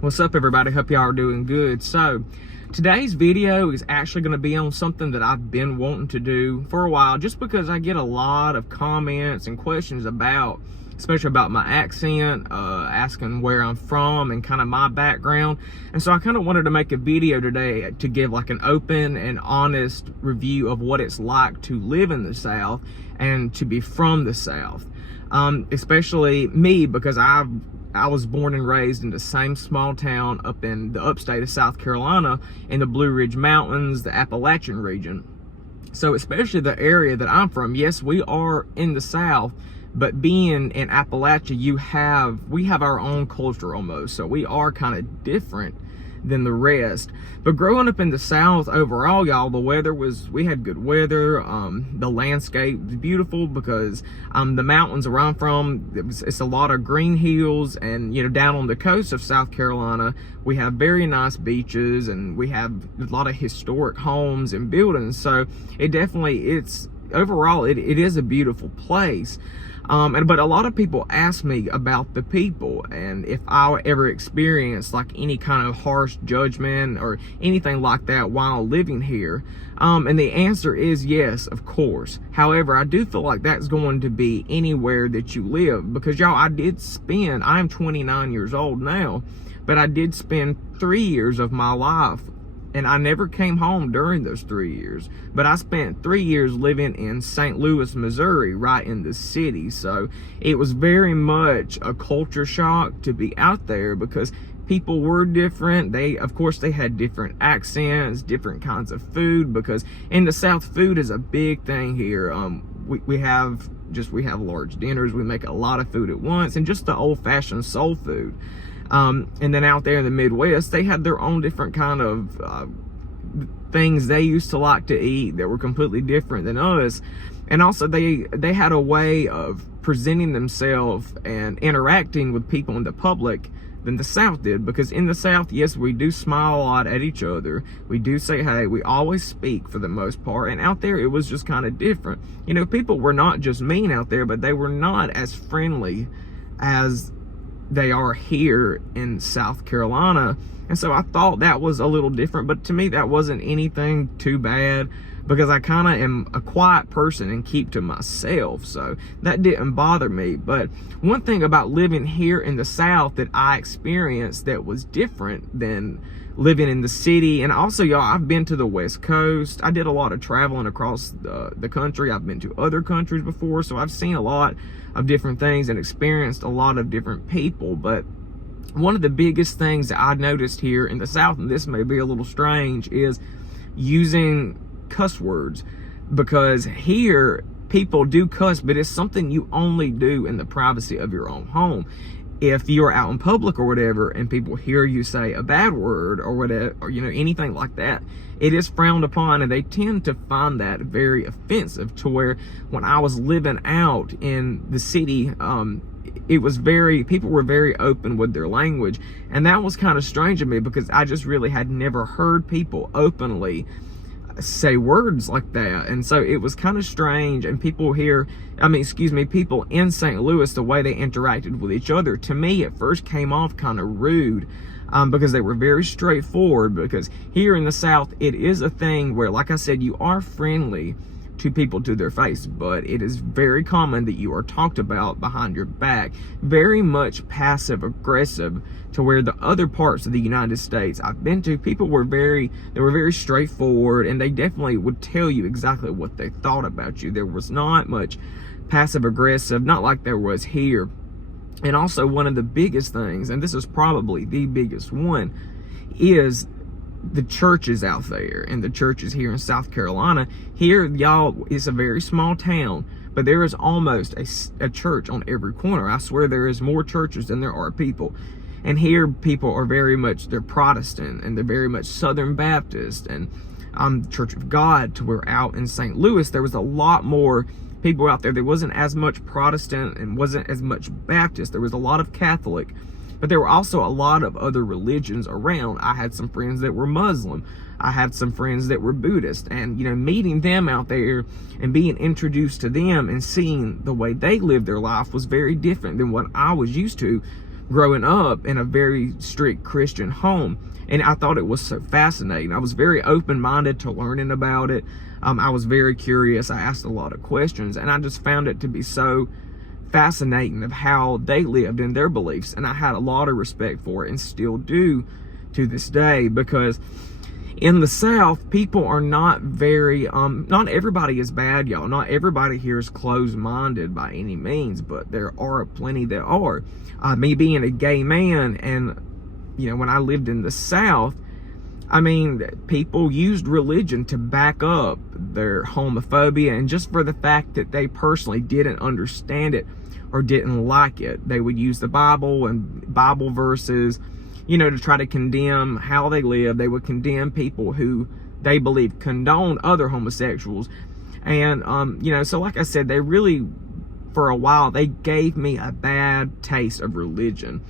What's up, everybody? Hope y'all are doing good. So today's video is actually going to be on something that I've been wanting to do for a while, just because I get a lot of comments and questions about, especially about my accent, asking where I'm from and kind of my background. And so I kind of wanted to make a video today to give like an open and honest review of what it's like to live in the South and to be from the South. Especially me, because I was born and raised in the same small town up in the upstate of South Carolina in the Blue Ridge Mountains, the Appalachian region. So especially the area that I'm from, yes, we are in the South, but being in Appalachia, we have our own culture almost. So we are kind of different than the rest. But growing up in the South overall, y'all, we had good weather. The landscape was beautiful because the mountains where I'm from, it's a lot of green hills, and down on the coast of South Carolina, we have very nice beaches, and we have a lot of historic homes and buildings. So overall it is a beautiful place. But a lot of people ask me about the people and if I ever experienced like any kind of harsh judgment or anything like that while living here. And the answer is yes, of course. However, I do feel like that's going to be anywhere that you live, because y'all, I'm 29 years old now, but I did spend 3 years of my life, and I never came home during those 3 years. But I spent 3 years living in St. Louis, Missouri, right in the city. So it was very much a culture shock to be out there, because people were different. Of course, they had different accents, different kinds of food, because in the South, food is a big thing here. We have large dinners. We make a lot of food at once, and just the old-fashioned soul food. And then out there in the Midwest, they had their own different kind of things they used to like to eat that were completely different than us. And also they had a way of presenting themselves and interacting with people in the public than the South did. Because in the South, yes, we do smile a lot at each other. We do say hey. We always speak for the most part. And out there, it was just kind of different. People were not just mean out there, but they were not as friendly as they are here in South Carolina. And so I thought that was a little different, but to me that wasn't anything too bad, because I kind of am a quiet person and keep to myself, so that didn't bother me. But one thing about living here in the South that I experienced that was different than living in the city, and also, y'all, I've been to the West Coast. I did a lot of traveling across the country. I've been to other countries before, so I've seen a lot of different things and experienced a lot of different people. But one of the biggest things that I noticed here in the South, and this may be a little strange, is using cuss words. Because here people do cuss, but it's something you only do in the privacy of your own home. If you're out in public or whatever and people hear you say a bad word or whatever, or anything like that, it is frowned upon, and they tend to find that very offensive. To where when I was living out in the city, people were very open with their language, and that was kind of strange to me, because I just really had never heard people openly say words like that. And so it was kind of strange. And people in St. Louis, the way they interacted with each other, to me at first came off kind of rude, because they were very straightforward. Because here in the South, it is a thing where, like I said, you are friendly to people to their face, but it is very common that you are talked about behind your back. Very much passive aggressive, to where the other parts of the United States I've been to, people were very straightforward, and they definitely would tell you exactly what they thought about you. There was not much passive aggressive, not like there was here. And also, one of the biggest things, and this is probably the biggest one, is the churches out there, and the churches here in South Carolina. Here, y'all, it's a very small town, but there is almost a church on every corner. I swear there is more churches than there are people. And here, people are they're Protestant, and they're very much Southern Baptist, and Church of God. To where out in St. Louis, there was a lot more people out there. There wasn't as much Protestant and wasn't as much Baptist. There was a lot of Catholic, but there were also a lot of other religions around. I had some friends that were Muslim. I had some friends that were Buddhist, and meeting them out there and being introduced to them and seeing the way they lived their life was very different than what I was used to growing up in a very strict Christian home. And I thought it was so fascinating. I was very open-minded to learning about it. I was very curious. I asked a lot of questions, and I just found it to be so fascinating of how they lived in their beliefs. And I had a lot of respect for it, and still do to this day, because in the South, people are not very, not everybody is bad, y'all. Not everybody here is closed-minded by any means, but there are plenty that are. Me being a gay man, and, when I lived in the South, I mean, people used religion to back up their homophobia, and just for the fact that they personally didn't understand it or didn't like it, they would use the Bible and Bible verses, to try to condemn how they live. They would condemn people who they believe condone other homosexuals. And, so like I said, they really, for a while, they gave me a bad taste of religion.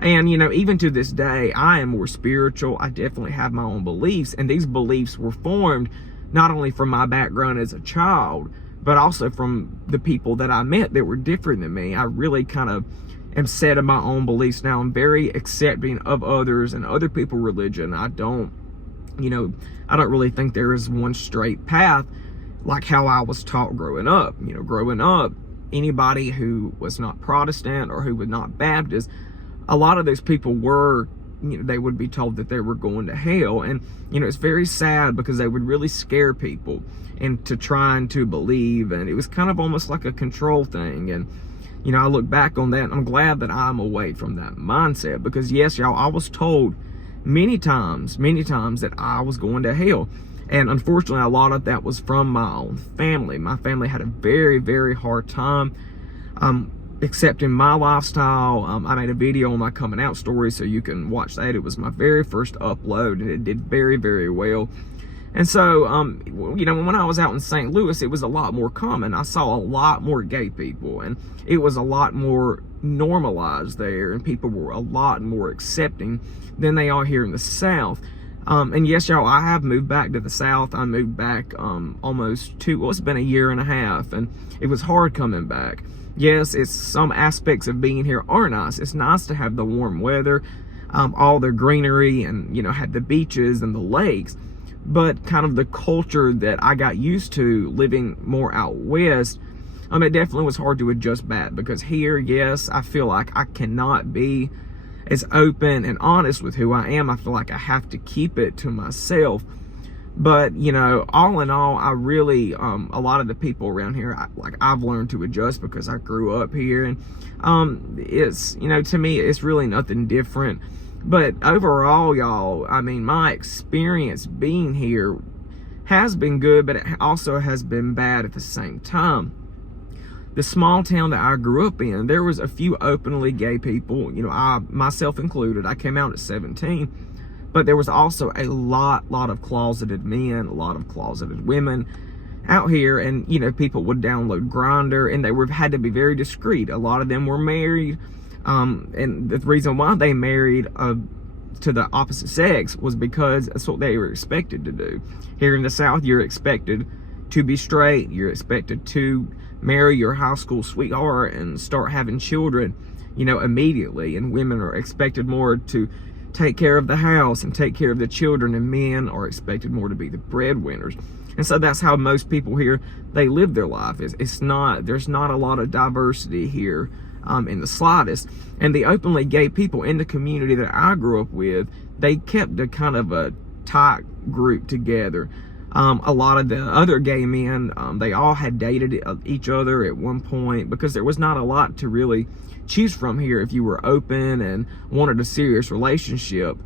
And, even to this day, I am more spiritual. I definitely have my own beliefs. And these beliefs were formed not only from my background as a child, but also from the people that I met that were different than me. I really kind of am set in my own beliefs now. I'm very accepting of others and other people's religion. I don't really think there is one straight path like how I was taught growing up. Growing up, anybody who was not Protestant or who was not Baptist, a lot of those people were, they would be told that they were going to hell. And, it's very sad because they would really scare people into trying to believe. And it was kind of almost like a control thing. And, I look back on that, and I'm glad that I'm away from that mindset, because yes, y'all, I was told many times that I was going to hell. And unfortunately, a lot of that was from my own family. My family had a very, very hard time accepting my lifestyle. I made a video on my coming out story, so you can watch that. It was my very first upload, and it did very, very well. And so, when I was out in St. Louis, it was a lot more common. I saw a lot more gay people, and it was a lot more normalized there, and people were a lot more accepting than they are here in the South. And yes, y'all, I have moved back to the South. I moved back it's been a year and a half, and it was hard coming back. Yes, some aspects of being here are nice. It's nice to have the warm weather, all the greenery, and, have the beaches and the lakes. But kind of the culture that I got used to living more out west, it definitely was hard to adjust back, because here, yes, I feel like I cannot be as open and honest with who I am. I feel like I have to keep it to myself. But, all in all, I really, a lot of the people around here, I've learned to adjust because I grew up here. And it's, to me, it's really nothing different. But overall, y'all, my experience being here has been good, but it also has been bad at the same time. The small town that I grew up in, there was a few openly gay people, I, myself included. I came out at 17, but there was also a lot of closeted men, a lot of closeted women out here. And, people would download Grindr, and they had to be very discreet. A lot of them were married. And the reason why they married to the opposite sex was because that's what they were expected to do. Here in the South, you're expected to be straight. You're expected to marry your high school sweetheart and start having children, immediately. And women are expected more to take care of the house and take care of the children, and men are expected more to be the breadwinners. And so that's how most people here, they live their life. There's not a lot of diversity here in the slightest. And the openly gay people in the community that I grew up with, they kept a kind of a tight group together. A lot of the other gay men, they all had dated each other at one point, because there was not a lot to really choose from here. If you were open and wanted a serious relationship,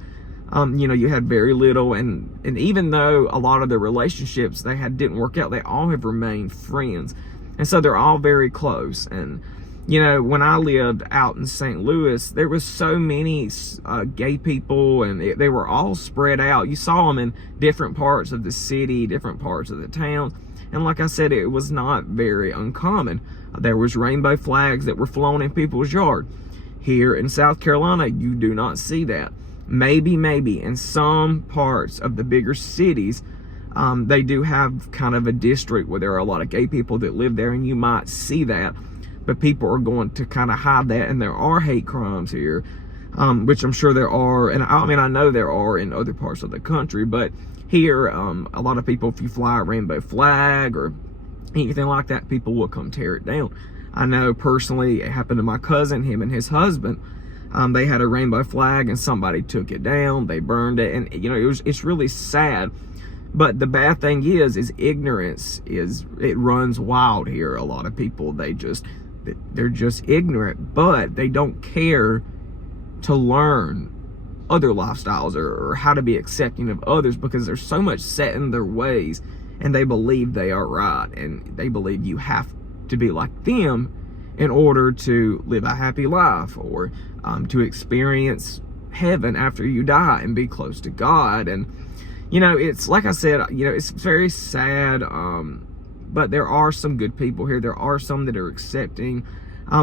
you had very little. And even though a lot of the relationships they had didn't work out, they all have remained friends. And so they're all very close. And when I lived out in St. Louis, there was so many gay people, and they were all spread out. You saw them in different parts of the city, different parts of the town. And like I said, it was not very uncommon. There was rainbow flags that were flown in people's yard. Here in South Carolina, you do not see that. Maybe in some parts of the bigger cities, they do have kind of a district where there are a lot of gay people that live there, and you might see that. But people are going to kind of hide that, and there are hate crimes here. which I'm sure there are, and I mean, I know there are in other parts of the country, but here, a lot of people, if you fly a rainbow flag or anything like that, people will come tear it down. I know personally, it happened to my cousin, him and his husband. They had a rainbow flag and somebody took it down, they burned it, and you know, it's really sad. But the bad thing is ignorance it runs wild here. A lot of people, they're just ignorant, but they don't care to learn other lifestyles or how to be accepting of others, because there's so much set in their ways and they believe they are right, and they believe you have to be like them in order to live a happy life, or to experience heaven after you die and be close to God. And you know, it's like I said, you know, it's very sad, but there are some good people here. There are some that are accepting.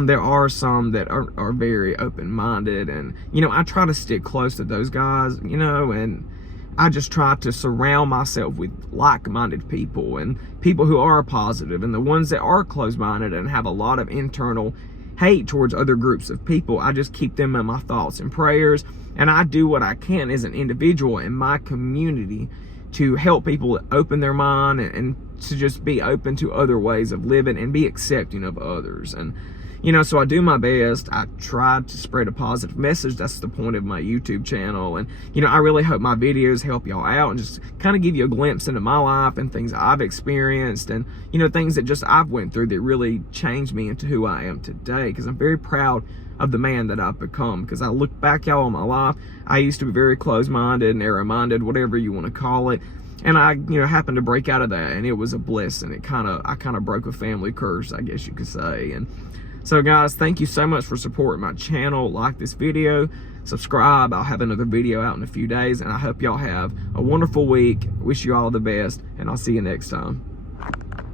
There are some that are very open-minded, and you know, I try to stick close to those guys, you know, and I just try to surround myself with like-minded people and people who are positive, and the ones that are closed-minded and have a lot of internal hate towards other groups of people, I just keep them in my thoughts and prayers, and I do what I can as an individual in my community to help people open their mind and to just be open to other ways of living and be accepting of others. And you know, so I do my best. I try to spread a positive message. That's the point of my YouTube channel. And, you know, I really hope my videos help y'all out and just kind of give you a glimpse into my life and things I've experienced, and, you know, things that just I've went through that really changed me into who I am today. Because I'm very proud of the man that I've become. Because I look back, y'all, on my life, I used to be very closed-minded, narrow-minded, whatever you want to call it. And I, you know, happened to break out of that, and it was a blessing. I kind of broke a family curse, I guess you could say. And so guys, thank you so much for supporting my channel. Like this video, subscribe. I'll have another video out in a few days, and I hope y'all have a wonderful week. Wish you all the best, and I'll see you next time.